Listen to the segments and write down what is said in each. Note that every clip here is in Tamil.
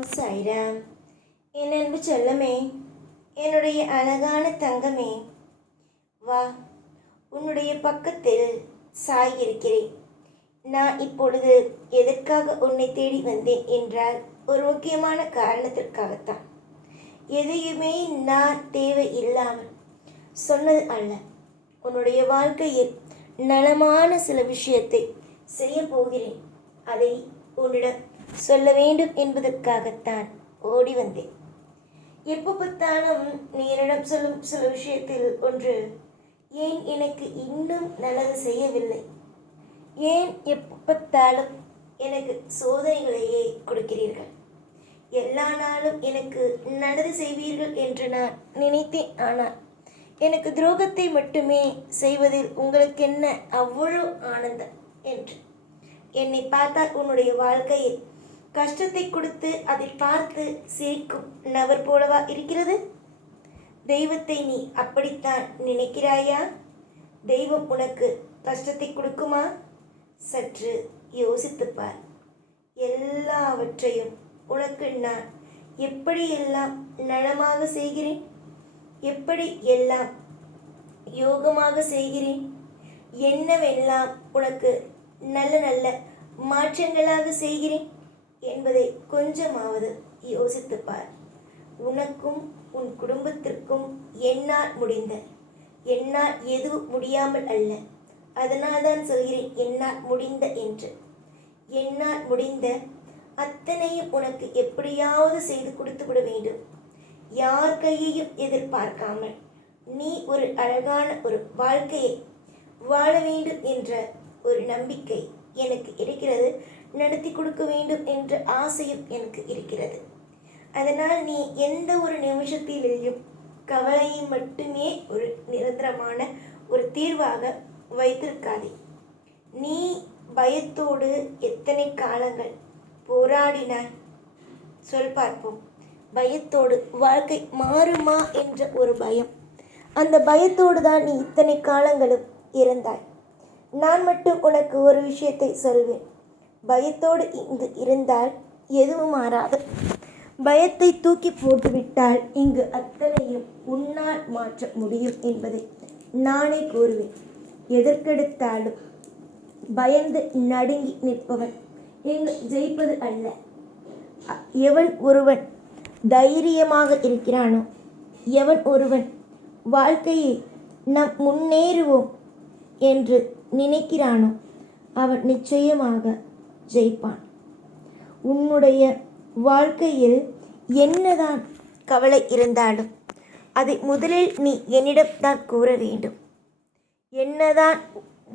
ஓம் சாய்ராம். என் அன்பு செல்லமே, என்னுடைய அழகான தங்கமே, வா, உன்னுடைய பக்கத்தில் சாய் இருக்கிறேன். நான் இப்பொழுது எதற்காக உன்னை தேடி வந்தேன் என்றால் ஒரு முக்கியமான காரணத்திற்காகத்தான். எதையுமே நான் தேவை இல்லாமல் சொன்னது அல்ல. உன்னுடைய வாழ்க்கையில் நலமான சில விஷயத்தை செய்ய போகிறேன். அதை உன்னிடம் சொல்ல வேண்டும் என்பதற்காகத்தான் ஓடி வந்தேன். எப்போ பார்த்தாலும் நீ என்னிடம் சொல்லும் சில விஷயத்தில் ஒன்று, ஏன் எனக்கு இன்னும் நல்லது செய்யவில்லை, ஏன் எப்போ பார்த்தாலும் எனக்கு சோதனைகளையே கொடுக்கிறீர்கள், எல்லா நாளும் எனக்கு நல்லது செய்வீர்கள் என்று நான் நினைத்தேன். ஆனால் எனக்கு துரோகத்தை மட்டுமே செய்வதில் உங்களுக்கு என்ன அவ்வளோ ஆனந்தம் என்று என்னை பார்த்தால் உன்னுடைய வாழ்க்கையில் கஷ்டத்தை கொடுத்து அதை பார்த்து சிரிக்கும் நபர் போலவா இருக்கிறது? தெய்வத்தை நீ அப்படித்தான் நினைக்கிறாயா? தெய்வம் உனக்கு கஷ்டத்தை கொடுக்குமா? சற்று யோசித்துப்பார். எல்லாவற்றையும் உனக்கு நான் எப்படியெல்லாம் நலமாக செய்கிறேன், எப்படி எல்லாம் யோகமாக செய்கிறேன், என்னவெல்லாம் உனக்கு நல்ல நல்ல மாற்றங்களாக செய்கிறேன் என்பதை கொஞ்சமாவது யோசித்துப்பார். உனக்கும் உன் குடும்பத்திற்கும் என்னால் முடிந்த, என்னால் எதுவும் முடியாமல் அல்ல, அதனால் தான் சொல்கிறேன் என்னால் முடிந்த என்று. என்னால் முடிந்த அத்தனையும் உனக்கு எப்படியாவது செய்து கொடுத்து விட வேண்டும். யார் கையையும் எதிர்பார்க்காமல் நீ ஒரு அழகான ஒரு வாழ்க்கையை வாழ வேண்டும் என்ற ஒரு நம்பிக்கை எனக்கு இருக்கிறது. நடத்தி கொடுக்க வேண்டும் என்ற ஆசையும் எனக்கு இருக்கிறது. அதனால் நீ எந்த ஒரு நிமிஷத்திலேயும் கவலையை மட்டுமே ஒரு நிரந்தரமான ஒரு தீர்வாக வைத்திருக்காதே. நீ பயத்தோடு எத்தனை காலங்கள் போராடினாய் சொல் பார்ப்போம். பயத்தோடு வாழ்க்கை மாறுமா என்ற ஒரு பயம், அந்த பயத்தோடு தான் நீ இத்தனை காலங்களும் இருந்தாய். நான் மட்டும் உனக்கு ஒரு விஷயத்தை சொல்வேன். பயத்தோடு இங்கு இருந்தால் எதுவும் மாறாது. பயத்தை தூக்கி போட்டுவிட்டால் இங்கு அத்தனையும் உன்னால் மாற்ற முடியும் என்பதை நானே கூறுவேன். எதற்கெடுத்தாலும் பயந்து நடுங்கி நிற்பவன் இங்கு ஜெயிப்பது அல்ல. எவன் ஒருவன் தைரியமாக இருக்கிறானோ, எவன் ஒருவன் வாழ்க்கையை நாம் முன்னேறுவோம் என்று நினைக்கிறானோ அவன் நிச்சயமாக ஜெயிப்பான். உன்னுடைய வாழ்க்கையில் என்னதான் கவலை இருந்தாலும் அதை முதலில் நீ என்னிடம்தான் கூற வேண்டும். என்னதான்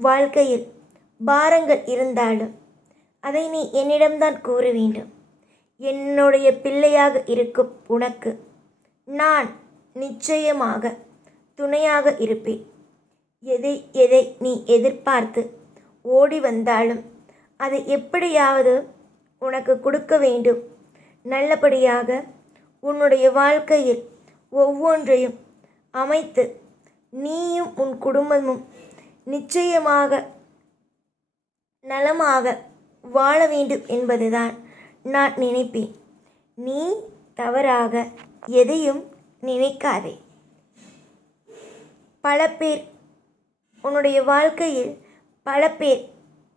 வாழ்க்கையில் பாரங்கள் இருந்தாலும் அதை நீ என்னிடம்தான் கூற வேண்டும். என்னுடைய பிள்ளையாக இருக்கும் உனக்கு நான் நிச்சயமாக துணையாக இருப்பேன். எதை நீ எதிர்பார்த்து ஓடி வந்தாலும் அதை எப்படியாவது உனக்கு கொடுக்க வேண்டும். நல்லபடியாக உன்னுடைய வாழ்க்கையில் ஒவ்வொன்றையும் அமைத்து நீயும் உன் குடும்பமும் நிச்சயமாக நலமாக வாழ வேண்டும் என்பதுதான் நான் நினைப்பேன். நீ தவறாக எதையும் நினைக்காதே. பல பேர் உன்னுடைய வாழ்க்கையில் பல பேர்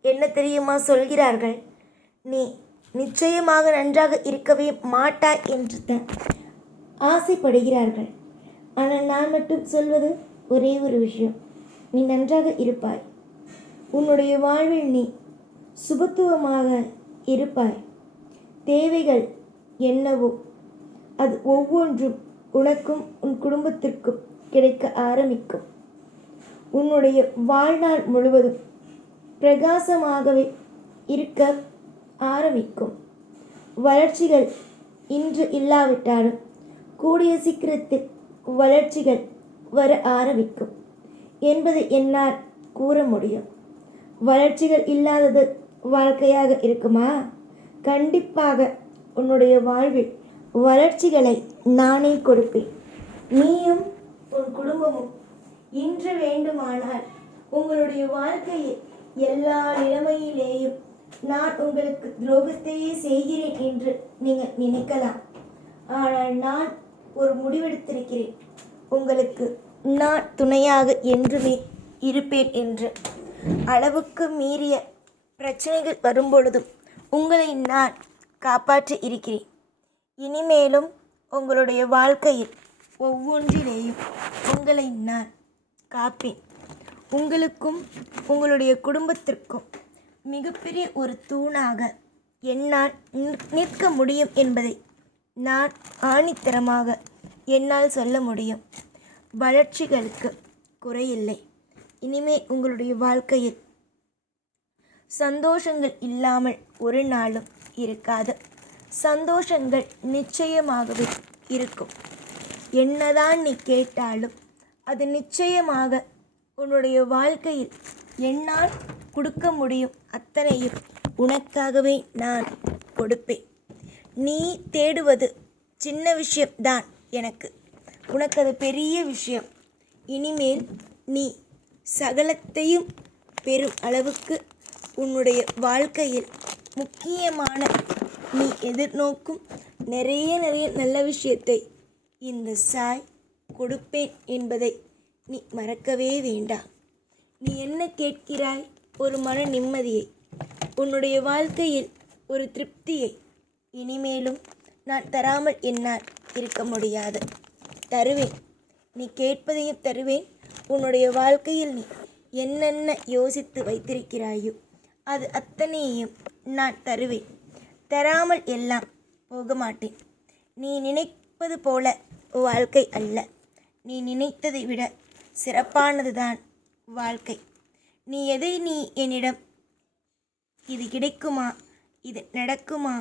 என்ன தெரியுமா சொல்கிறார்கள், நீ நிச்சயமாக நன்றாக இருக்கவே மாட்டாய் என்று தான் ஆசைப்படுகிறார்கள். ஆனால் நான் மட்டும் சொல்வது ஒரே ஒரு விஷயம், நீ நன்றாக இருப்பாய். உன்னுடைய வாழ்வில் நீ சுபத்துவமாக இருப்பாய். தேவைகள் என்னவோ அது ஒவ்வொன்றும் உனக்கும் உன் குடும்பத்திற்கும் கிடைக்க ஆரம்பிக்கும். உன்னுடைய வாழ்நாள் முழுவதும் பிரகாசமாகவே இருக்க ஆரம்பிக்கும். வளர்ச்சிகள் இன்று இல்லாவிட்டாலும் கூடிய சீக்கிரத்தில் வளர்ச்சிகள் வர ஆரம்பிக்கும் என்பதை என்னால் கூற முடியும். வளர்ச்சிகள் இல்லாதது வாழ்க்கையாக இருக்குமா? கண்டிப்பாக உன்னுடைய வாழ்வில் வளர்ச்சிகளை நானே கொடுப்பேன். நீயும் உன் குடும்பமும் இன்று வேண்டுமானால் உங்களுடைய வாழ்க்கையில் எல்லா நிலைமையிலேயும் நான் உங்களுக்கு துரோகத்தையே செய்கிறேன் என்று நீங்கள் நினைக்கலாம். ஆனால் நான் ஒரு முடிவெடுத்திருக்கிறேன். உங்களுக்கு நான் துணையாக என்றுமே இருப்பேன் என்று. அளவுக்கு மீறிய பிரச்சனைகள் வரும்பொழுதும் உங்களை நான் காப்பாற்றி இருக்கிறேன். இனிமேலும் உங்களுடைய வாழ்க்கையில் ஒவ்வொன்றிலேயும் உங்களை நான் காப்பேன். உங்களுக்கும் உங்களுடைய குடும்பத்திற்கும் மிகப்பெரிய ஒரு தூணாக என்னால் நிற்க முடியும் என்பதை நான் ஆணித்தரமாக என்னால் சொல்ல முடியும். வளர்ச்சிகளுக்கு குறையில்லை. இனிமே உங்களுடைய வாழ்க்கையில் சந்தோஷங்கள் இல்லாமல் ஒரு நாளும் இருக்காது. சந்தோஷங்கள் நிச்சயமாகவே இருக்கும். என்னதான் நீ கேட்டாலும் அது நிச்சயமாக உன்னுடைய வாழ்க்கையில் என்னால் கொடுக்க முடியும் அத்தனையும் உனக்காகவே நான் கொடுப்பேன். நீ தேடுவது சின்ன விஷயம்தான் எனக்கு. உனக்கு அது பெரிய விஷயம். இனிமேல் நீ சகலத்தையும் பெறும் அளவுக்கு உன்னுடைய வாழ்க்கையில் முக்கியமான நீ எதிர்நோக்கும் நிறைய நல்ல விஷயத்தை இந்த சாய் கொடுப்பேன் என்பதை நீ மறக்கவே வேண்டாம். நீ என்ன கேட்கிறாய்? ஒரு மன நிம்மதியை, உன்னுடைய வாழ்க்கையில் ஒரு திருப்தியை. இனிமேலும் நான் தராமல் என்னால் இருக்க முடியாது. தருவேன். நீ கேட்பதையும் தருவேன். உன்னுடைய வாழ்க்கையில் நீ என்னென்ன யோசித்து வைத்திருக்கிறாயோ அது அத்தனையும் நான் தருவேன். தராமல் எல்லாம் போக மாட்டேன். நீ நினைப்பது போல வாழ்க்கை அல்ல. நீ நினைத்ததை விட சிறப்பானதுதான் வாழ்க்கை. நீ என்னிடம் இது கிடைக்குமா, இது நடக்குமா,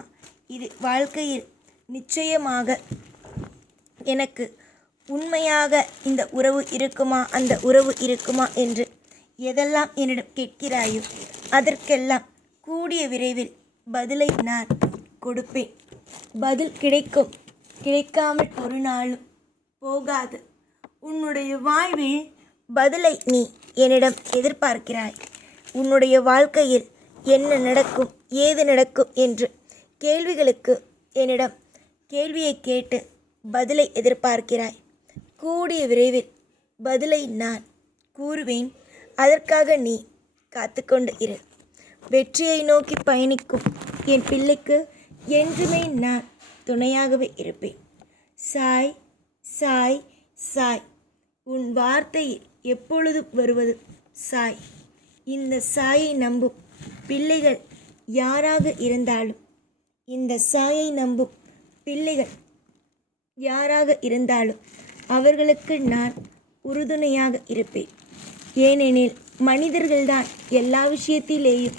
இது வாழ்க்கையில் நிச்சயமாக எனக்கு உண்மையாக இந்த உறவு இருக்குமா, அந்த உறவு இருக்குமா என்று எதெல்லாம் என்னிடம் கேட்கிறாயோ அதற்கெல்லாம் கூடிய விரைவில் பதிலை நான் கொடுப்பேன். பதில் கிடைக்கும். கிடைக்காமல் ஒரு நாளும் போகாது. உன்னுடைய வாழ்வில் பதிலை நீ என்னிடம் எதிர்பார்க்கிறாய். உன்னுடைய வாழ்க்கையில் என்ன நடக்கும், ஏது நடக்கும் என்று கேள்விகளுக்கு என்னிடம் கேள்வியை கேட்டு பதிலை எதிர்பார்க்கிறாய். கூடிய விரைவில் பதிலை நான் கூறுவேன். அதற்காக நீ காத்துக்கொண்டு இரு. வெற்றியை நோக்கி பயணிக்கும் என் பிள்ளைக்கு என்றுமே நான் துணையாகவே இருப்பேன். சாய் சாய் சாய். உன் வார்த்தையில் எப்பொழுதும் வருவது சாய். இந்த சாயை நம்பும் பிள்ளைகள் யாராக இருந்தாலும், இந்த சாயை நம்பும் பிள்ளைகள் யாராக இருந்தாலும் அவர்களுக்கு நான் உறுதுணையாக இருப்பேன். ஏனெனில் மனிதர்கள்தான் எல்லா விஷயத்திலேயும்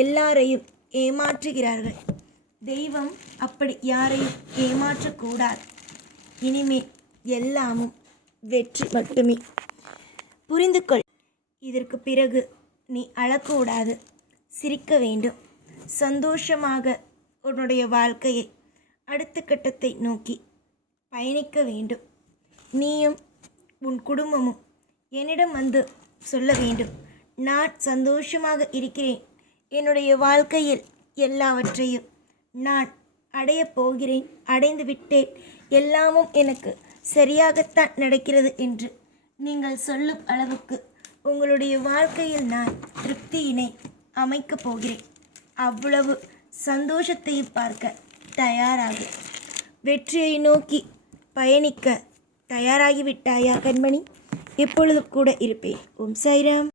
எல்லாரையும் ஏமாற்றுகிறார்கள். தெய்வம் அப்படி யாரையும் ஏமாற்றக்கூடாது. இனிமேல் எல்லாமும் வெற்றி மட்டுமே. புரிந்து கொள். இதற்கு பிறகு நீ அழக்கூடாது, சிரிக்க வேண்டும். சந்தோஷமாக உன்னுடைய வாழ்க்கையை அடுத்த கட்டத்தை நோக்கி பயணிக்க வேண்டும். நீயும் உன் குடும்பமும் என்னிடம் வந்து சொல்ல வேண்டும், நான் சந்தோஷமாக இருக்கிறேன். என்னுடைய வாழ்க்கையில் எல்லாவற்றையும் நான் அடையப் போகிறேன், அடைந்து விட்டேன், எல்லாமும் எனக்கு சரியாகத்தான் நடக்கிறது என்று நீங்கள் சொல்லும் அளவுக்கு உங்களுடைய வாழ்க்கையில் நான் திருப்தியினை அமைக்கப் போகிறேன். அவ்வளவு சந்தோஷத்தையும் பார்க்க தயாராக, வெற்றியை நோக்கி பயணிக்க தயாராகிவிட்டாயா கண்மணி? எப்பொழுதும் கூட இருப்பேன். ஓம் சாய்ராம்.